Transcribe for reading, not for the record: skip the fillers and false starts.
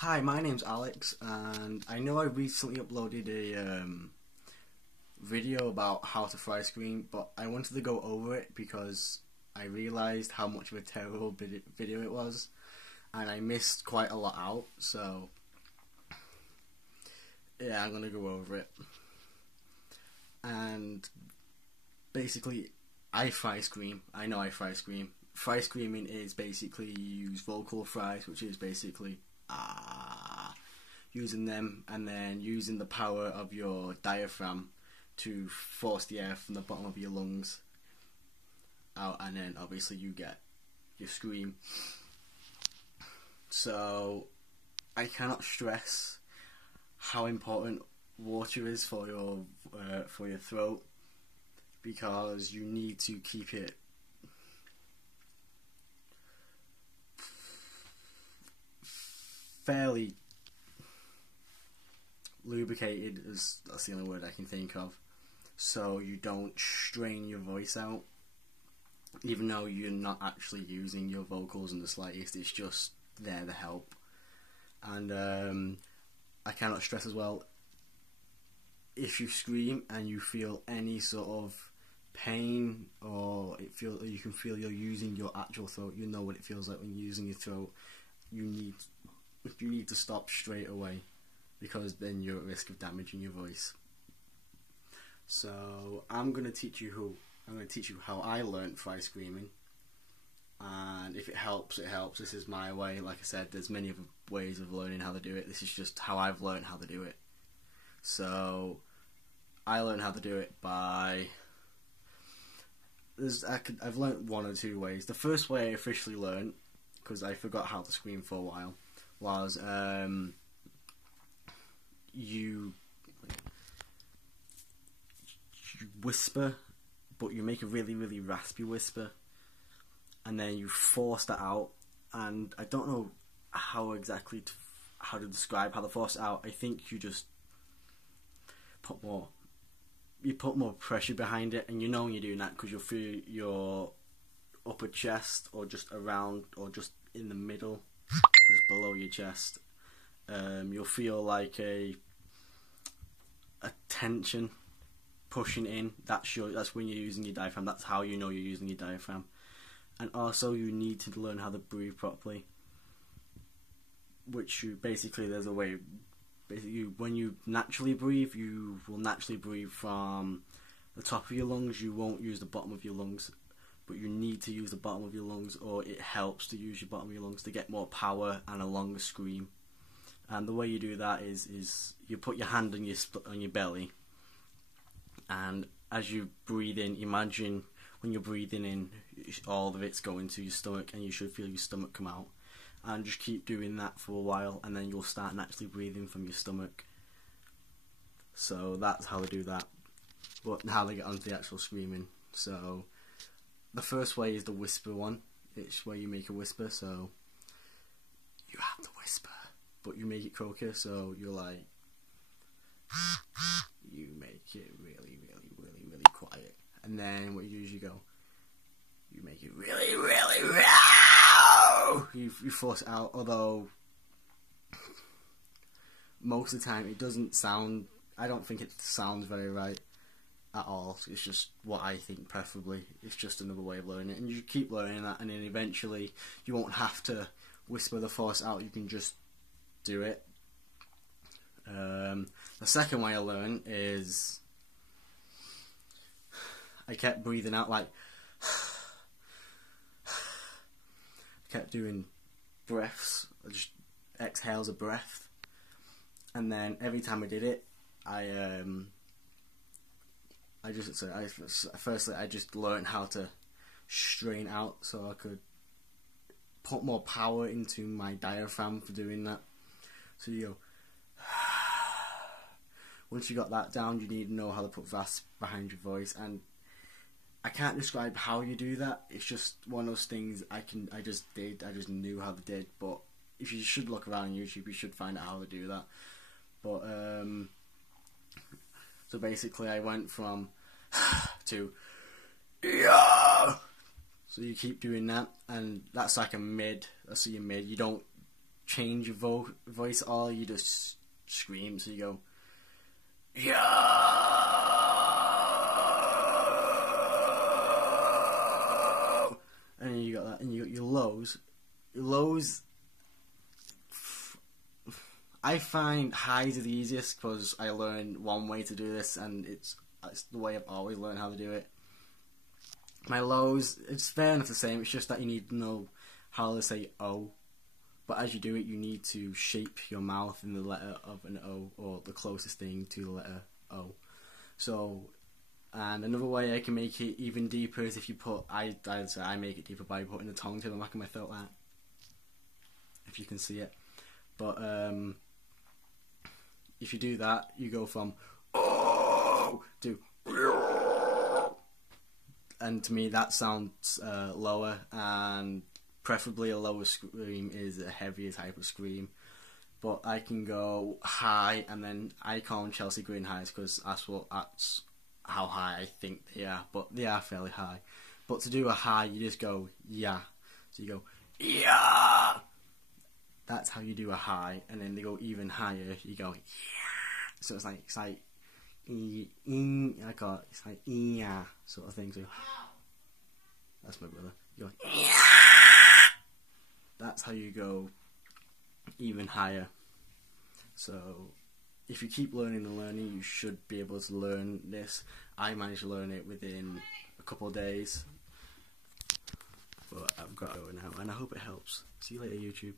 Hi, my name's Alex, and I know I recently uploaded a video about how to fry screen, but I wanted to go over it because I realised how much of a terrible video it was, and I missed quite a lot out, so yeah, I'm going to go over it. And basically, I fry scream. I know I fry scream. Fry screaming is basically you use vocal fries, which is basically using them and then using the power of your diaphragm to force the air from the bottom of your lungs out, and then obviously you get your scream. So I cannot stress how important water is for your throat, because you need to keep it fairly lubricated, as that's the only word I can think of, so you don't strain your voice out, even though you're not actually using your vocals in the slightest. It's just there to help. And I cannot stress as well, if you scream and you feel any sort of pain, or you can feel you're using your actual throat, you know what it feels like when you're using your throat, you need to stop straight away, because then you're at risk of damaging your voice. So I'm going to teach you how I learnt fry screaming, and if it helps, it helps. This is my way. Like I said, there's many other ways of learning how to do it. This is just how I've learned how to do it. So I learned how to do it by I've learnt one or two ways. The first way I officially learned, because I forgot how to scream for a while, was you whisper, but you make a really, really raspy whisper, and then you force that out. And I don't know how to describe how to force it out. I think you just put more pressure behind it, and you know when you're doing that because you'll feel your upper chest, or just around, or just in the middle, just below your chest. You'll feel like a tension pushing in. That's when you're using your diaphragm. That's how you know you're using your diaphragm. And also, you need to learn how to breathe properly, which there's a way. Basically, when you naturally breathe, you will naturally breathe from the top of your lungs. You won't use the bottom of your lungs, but you need to use the bottom of your lungs, or it helps to use your bottom of your lungs to get more power and a longer scream. And the way you do that is you put your hand on your belly, and as you breathe in, imagine when you're breathing in, all of it's going to your stomach, and you should feel your stomach come out. And just keep doing that for a while, and then you'll start naturally breathing from your stomach. So that's how they do that. But how they get onto the actual screaming. So the first way is the whisper one. It's where you make a whisper, so you have to whisper, but you make it croaky, so you're like, you make it really, really, really, really quiet. And then what you do is you make it really, really, really, you force it out, although most of the time it doesn't sound, I don't think it sounds very right at all. It's just what I think preferably. It's just another way of learning it, and you keep learning that, and then eventually you won't have to whisper the force out, you can just do it. The second way I learned is I kept breathing out, like I kept doing breaths, just exhales of breath, and then every time I did it, firstly I just learned how to strain out, so I could put more power into my diaphragm for doing that. So you go, once you got that down, you need to know how to put rasp behind your voice, and I can't describe how you do that. It's just one of those things I just knew how to do it. But if you should look around on YouTube, you should find out how to do that. But so basically I went from to yeah. So you keep doing that, and that's like a mid. That's your mid. You don't change your voice, or you just scream. So you go, yeah, and you got that, and you got your lows. Your lows, I find highs are the easiest because I learned one way to do this, and it's the way I've always learned how to do it. My lows, it's fair enough the same. It's just that you need to know how to say O. But as you do it, you need to shape your mouth in the letter of an O, or the closest thing to the letter O. So, and another way I can make it even deeper is if you put, I'd say I make it deeper by putting the tongue to the back of my throat, like, if you can see it. But if you do that, you go from O to, and to me that sounds lower, and preferably a lower scream is a heavier type of scream. But I can go high, and then I call them Chelsea Green highs because that's how high I think they are. But they are fairly high. But to do a high, you just go yeah. So you go yeah. That's how you do a high, and then they go even higher. You go yeah. So it's like I call it, it's like yeah sort of thing. So that's my brother. You go yeah. That's how you go even higher. So if you keep learning and learning, you should be able to learn this. I managed to learn it within a couple of days, but I've got to go now, and I hope it helps. See you later, YouTube.